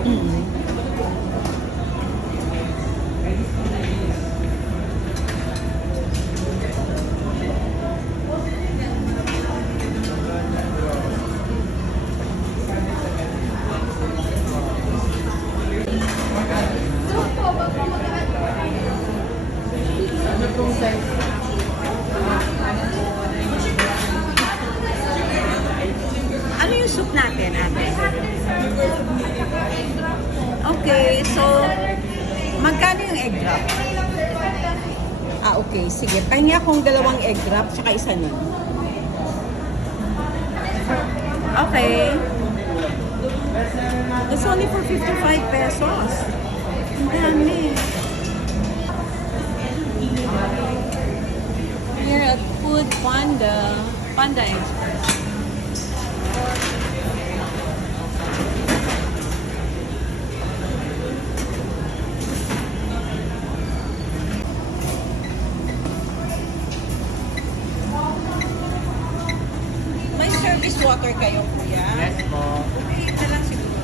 Mm. Ano yung soup natin, ate? Okay, so magkano yung egg drop? Ah, okay. Sige. Pahingi akong dalawang egg drop tsaka isa nun. Okay. It's only for 55 pesos. Ang dami. Here at Food Panda. Panda Express. May service water kayo, kuya? Yes po. Okay, na lang siguro.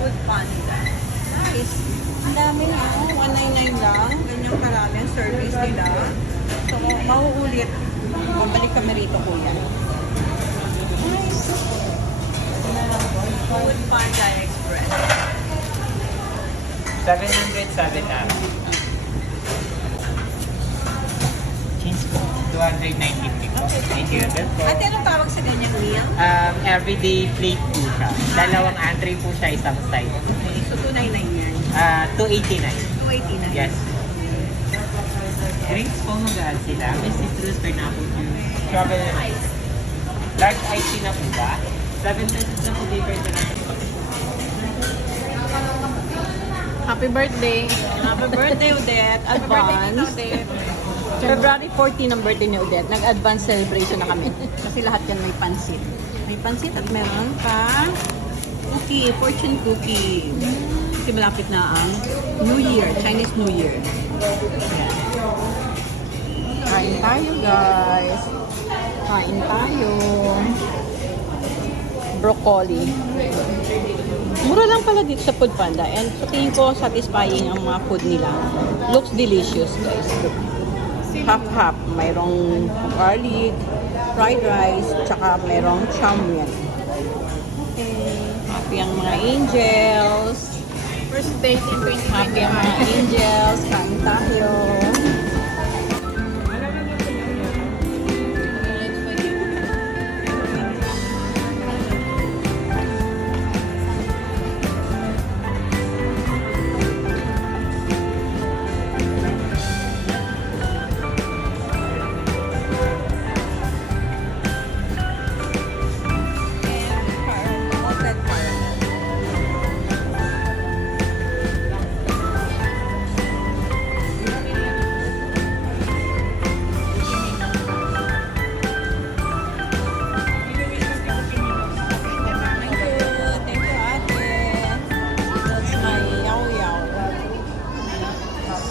Food Panda. Nice. Ang dami nga. 199 lang. Ganyang karami ang service nila. So, mauulit. Babalik kami rito, kuya. Nice. Food Panda Express. 707 up. Cheese po. 290 po. Thank you. That's po. Ate, anong tawag sa ganyang meal? Everyday plate po siya. Dalawang entree po siya, isang side. Okay, so 299 yan. 289. 289. Yes. Drinks po mag-add sila. May citrus, pineapple juice, strawberry ice. Large ice tea na po ba? 7 pesos na po paper na lang. Happy birthday. Happy birthday, Odette. Advance. February 14 ang birthday ni Odette. Nag-advance celebration na kami. Kasi lahat yan may pansit. May pansit at meron pa cookie, fortune cookie. Kasi malapit na ang New Year, Chinese New Year. Ayan. Kain tayo, guys. Kain tayo. Broccoli. Mura lang pala dito sa Food Panda. And sa tingin ko, satisfying ang mga food nila. Looks delicious, guys. Half-half. Mayroong garlic, fried rice, tsaka mayroong chow mein. Okay. Happy ang mga angels. First date in 2020. Happy ang mga angels. Kain tayo.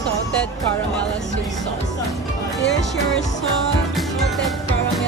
Salted caramel sweet sauce. Here's your salted caramel